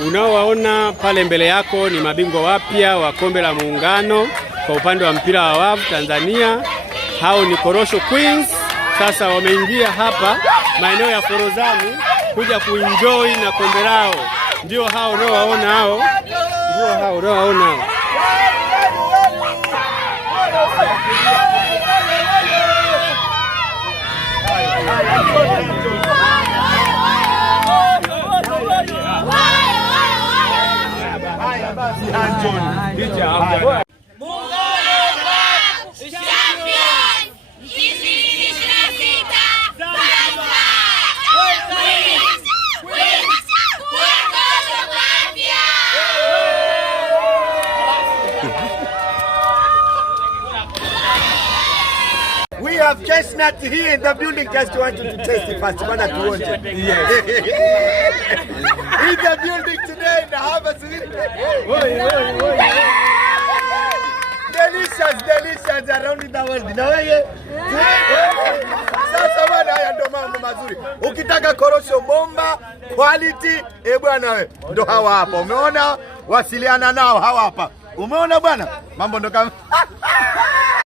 Unaowaona pale mbele yako ni mabingwa wapya wa Kombe la Muungano kwa upande wa mpira wa wavu Tanzania. Hao ni Korosho Queens. Sasa wameingia hapa maeneo ya Forodhani kuja kuenjoy na kombe lao. Ndio hao unaowaona hao. Ndio hao unaowaona hao. We have Chestnut here in the building. Just want you to taste it first. Bana tuonje. Yes. In the building today in the harvest. Delicious around the world. Na wewe? Sasa bwana, haya ndo mambo mazuri. Ukitaka korosho bomba quality, bwana wewe ndo hawa hapa. Umeona? Wasiliana nao hawa hapa. Umeona bwana? Mambo ndo kama